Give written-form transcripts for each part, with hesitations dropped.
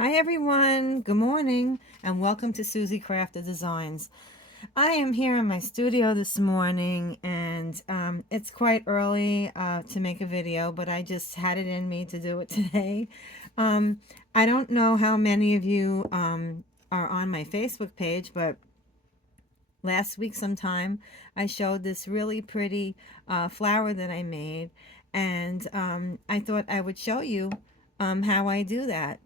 Hi everyone, good morning and welcome to Suzie Crafted Designs. I am here in my studio this morning and it's quite early to make a video, but I just had it in me to do it today. Um, I don't know how many of you are on my Facebook page, but last week sometime I showed this really pretty flower that I made, and I thought I would show you how I do that.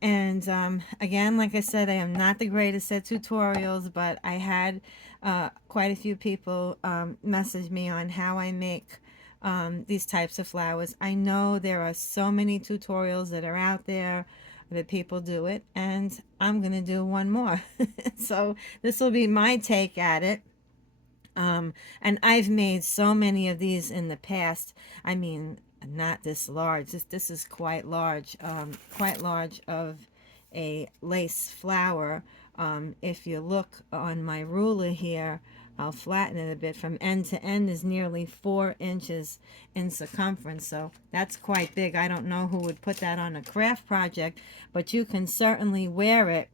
And again, like I said, I am not the greatest at tutorials, but I had quite a few people message me on how I make these types of flowers. I know there are so many tutorials that are out there that people do it, and I'm going to do one more. So this will be my take at it. And I've made so many of these in the past. I mean, not this large. This is quite large of a lace flower. If you look on my ruler here, I'll flatten it a bit. From end to end is nearly 4 inches in circumference. So that's quite big. I don't know who would put that on a craft project, but you can certainly wear it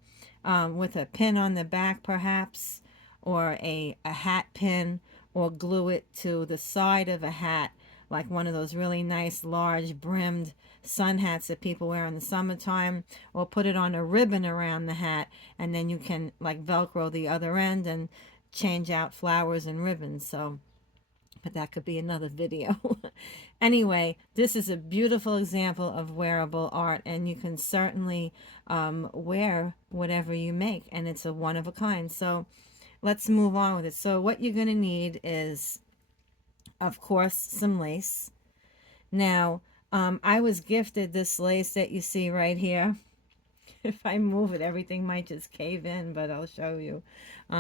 with a pin on the back perhaps, or a hat pin, or glue it to the side of a hat, like one of those really nice large brimmed sun hats that people wear in the summertime, or put it on a ribbon around the hat, and then you can like velcro the other end and change out flowers and ribbons. So but that could be another video. Anyway, this is a beautiful example of wearable art, and you can certainly wear whatever you make, and it's a one of a kind. So let's move on with it. So what you're going to need is, of course, some lace. Now, I was gifted this lace that you see right here. If I move it, everything might just cave in, but I'll show you.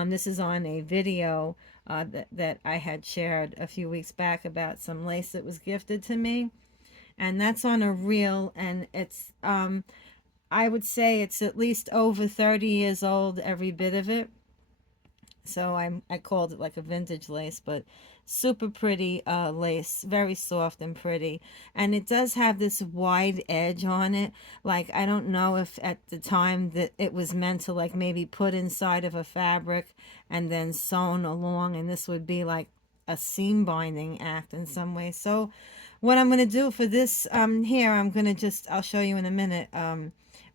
This is on a video that I had shared a few weeks back about some lace that was gifted to me. And that's on a reel, and it's, I would say it's at least over 30 years old, every bit of it. So I called it like a vintage lace, but super pretty lace, very soft and pretty. And it does have this wide edge on it. Like, I don't know if at the time that it was meant to like maybe put inside of a fabric and then sewn along, and this would be like a seam binding act in some way. So what I'm going to do for this here, I'm going to just, I'll show you in a minute.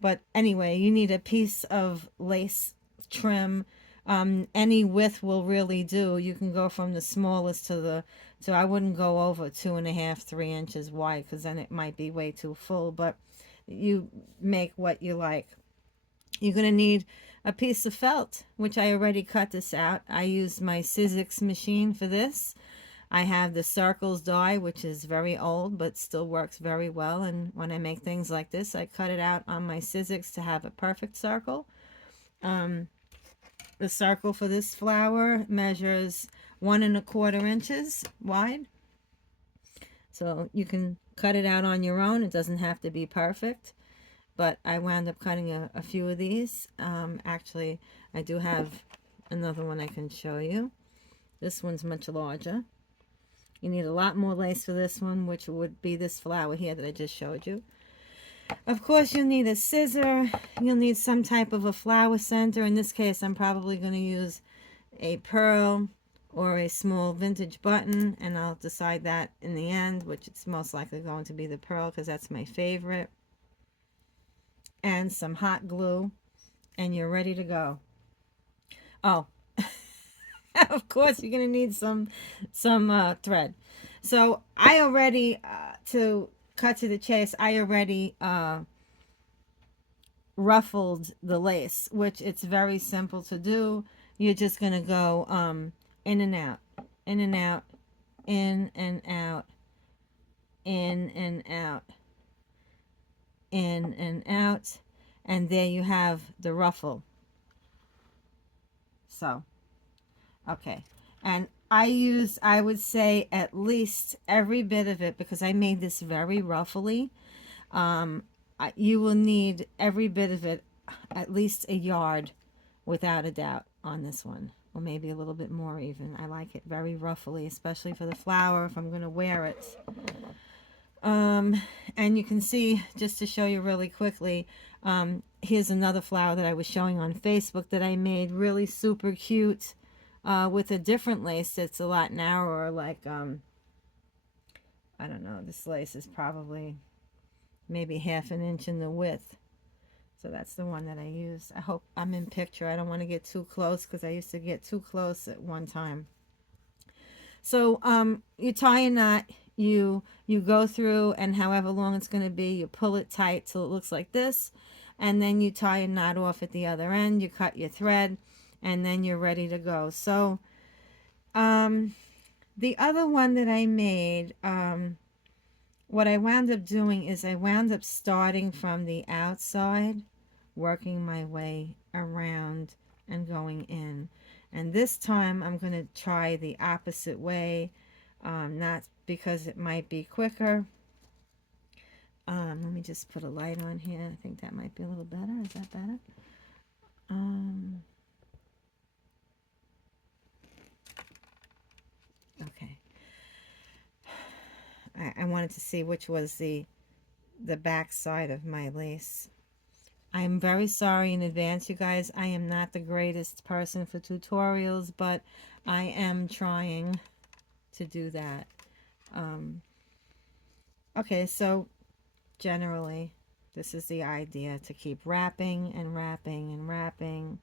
But anyway, you need a piece of lace trim. Any width will really do. You can go from the smallest to the, so I wouldn't go over 2.5, 3 inches wide, because then it might be way too full, but you make what you like. You're going to need a piece of felt, which I already cut this out. I use my Suzie machine for this. I have the circles die, which is very old, but still works very well. And when I make things like this, I cut it out on my Suzie to have a perfect circle. The circle for this flower measures 1.25 inches wide. So you can cut it out on your own. It doesn't have to be perfect. But I wound up cutting a few of these. Actually, I do have another one I can show you. This one's much larger. You need a lot more lace for this one, which would be this flower here that I just showed you. Of course, you'll need a scissor. You'll need some type of a flower center. In this case, I'm probably going to use a pearl or a small vintage button, and I'll decide that in the end, which it's most likely going to be the pearl because that's my favorite. And some hot glue, and you're ready to go. Oh, of course, you're going to need some thread. So I already, to cut to the chase, I already ruffled the lace, which it's very simple to do. You're just going to go in and out, in and out, in and out, in and out, in and out, and there you have the ruffle. So, okay. And I would say at least every bit of it, because I made this very ruffly. You will need every bit of it, at least a yard, without a doubt, on this one. Or maybe a little bit more even. I like it very ruffly, especially for the flower if I'm going to wear it. And you can see, just to show you really quickly, Here's another flower that I was showing on Facebook that I made really super cute with a different lace that's a lot narrower, like, I don't know, this lace is probably maybe half an inch in the width. So that's the one that I use. I hope I'm in picture. I don't want to get too close because I used to get too close at one time. So you tie a knot, you go through, and however long it's going to be, you pull it tight till it looks like this, and then you tie a knot off at the other end, you cut your thread, and then you're ready to go. So the other one that I made, what I wound up doing is I wound up starting from the outside, working my way around and going in. And this time I'm going to try the opposite way, not because it might be quicker. Let me just put a light on here. I think that might be a little better. Is that better? Okay. I wanted to see which was the back side of my lace. I'm very sorry in advance, you guys. I am not the greatest person for tutorials, but I am trying to do that. Okay, so generally, this is the idea, to keep wrapping and wrapping and wrapping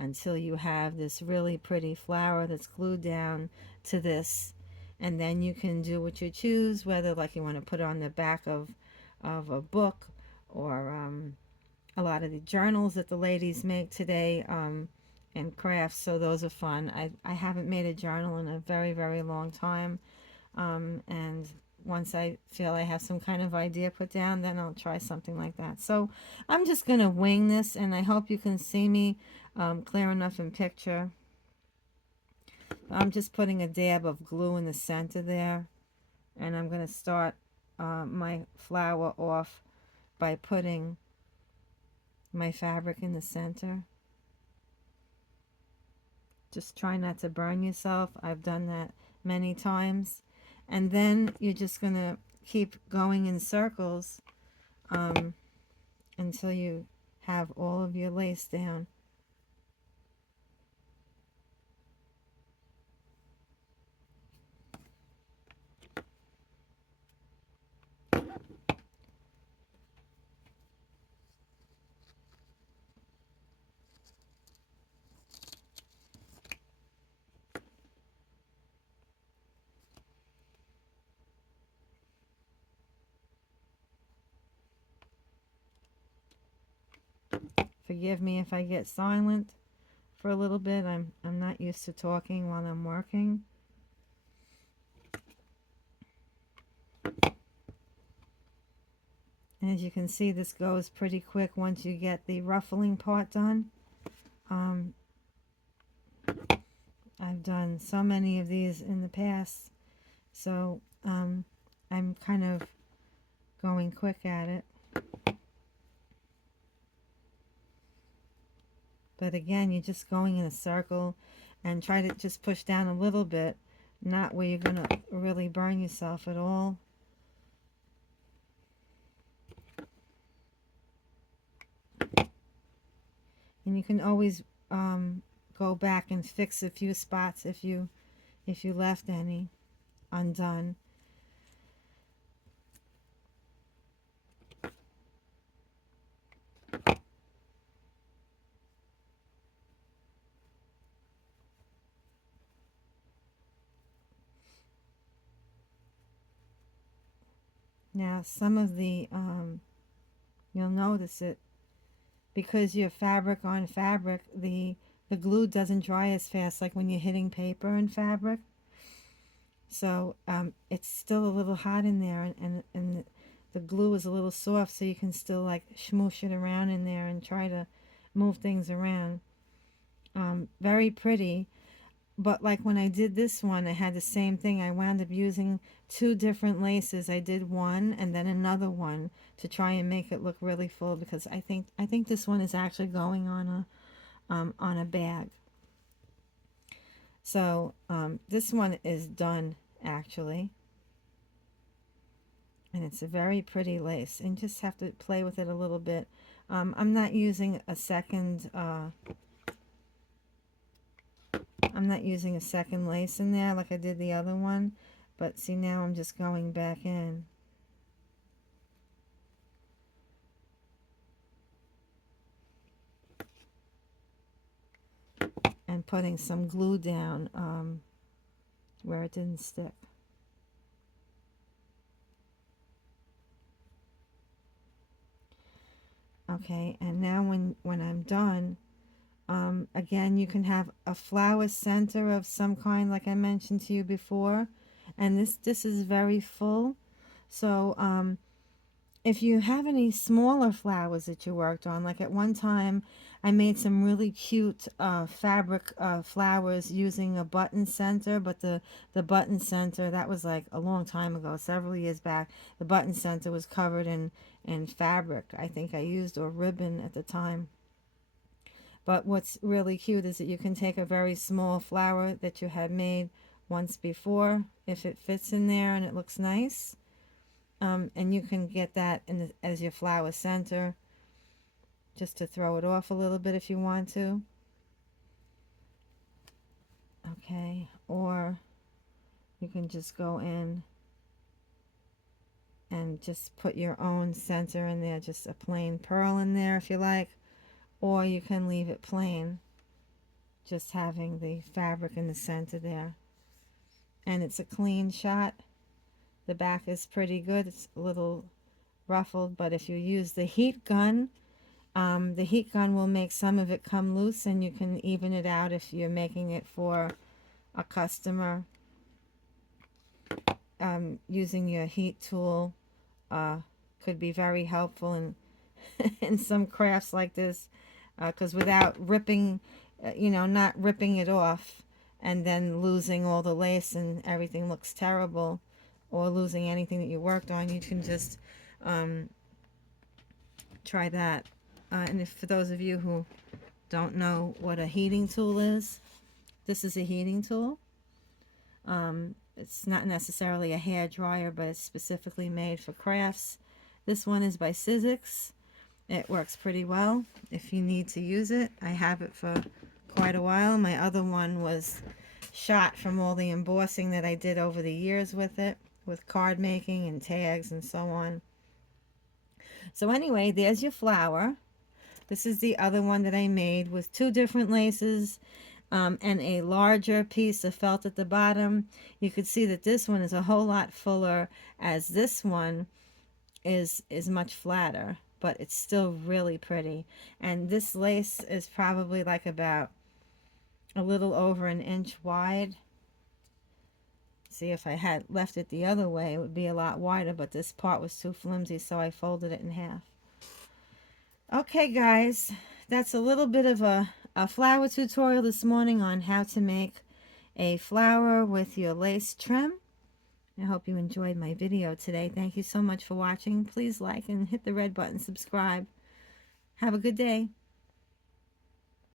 until you have this really pretty flower that's glued down to this. And then you can do what you choose, whether like you want to put it on the back of a book, or a lot of the journals that the ladies make today, and crafts. So those are fun. I haven't made a journal in a very, very long time. And once I feel I have some kind of idea put down, then I'll try something like that. So I'm just going to wing this, and I hope you can see me clear enough in picture. I'm just putting a dab of glue in the center there, and I'm going to start my flower off by putting my fabric in the center. Just try not to burn yourself. I've done that many times. And then you're just going to keep going in circles until you have all of your lace down. Forgive me if I get silent for a little bit. I'm not used to talking while I'm working. And as you can see, this goes pretty quick once you get the ruffling part done. I've done so many of these in the past, so I'm kind of going quick at it. But again, you're just going in a circle, and try to just push down a little bit, not where you're going to really burn yourself at all. And you can always go back and fix a few spots if you left any undone. Now some of the you'll notice it, because you're fabric on fabric, the glue doesn't dry as fast like when you're hitting paper and fabric. So it's still a little hot in there, and the glue is a little soft, so you can still like smoosh it around in there and try to move things around. Very pretty. But like when I did this one, I had the same thing. I wound up using two different laces. I did one and then another one to try and make it look really full, because I think this one is actually going on a bag. So this one is done actually. And it's a very pretty lace, and just have to play with it a little bit. I'm not using a second lace in there like I did the other one, but see, now I'm just going back in and putting some glue down where it didn't stick. Okay, and now when I'm done, again, you can have a flower center of some kind, like I mentioned to you before, and this is very full. So if you have any smaller flowers that you worked on, like at one time I made some really cute fabric flowers using a button center, but the button center, that was like a long time ago, several years back. The button center was covered in fabric, I think I used, or ribbon at the time. But what's really cute is that you can take a very small flower that you had made once before, if it fits in there and it looks nice, and you can get that as your flower center, just to throw it off a little bit if you want to. Okay, or you can just go in and just put your own center in there, just a plain pearl in there if you like, or you can leave it plain, just having the fabric in the center there. And it's a clean shot. The back is pretty good. It's a little ruffled, but if you use the heat gun, the heat gun will make some of it come loose, and you can even it out if you're making it for a customer. Using your heat tool could be very helpful in in some crafts like this, because without ripping, not ripping it off and then losing all the lace and everything looks terrible, or losing anything that you worked on, you can just try that. And if, for those of you who don't know what a heating tool is, this is a heating tool. It's not necessarily a hair dryer, but it's specifically made for crafts. This one is by Suzie. It works pretty well if you need to use it. I have it for quite a while. My other one was shot from all the embossing that I did over the years with it, with card making and tags and so on. So anyway, there's your flower. This is the other one that I made with two different laces and a larger piece of felt at the bottom. You could see that this one is a whole lot fuller, as this one is much flatter, but it's still really pretty. And this lace is probably like about a little over an inch wide. See, if I had left it the other way, it would be a lot wider, but this part was too flimsy, so I folded it in half. Okay, guys, that's a little bit of a flower tutorial this morning on how to make a flower with your lace trim. I hope you enjoyed my video today. Thank you so much for watching. Please like and hit the red button, subscribe. Have a good day.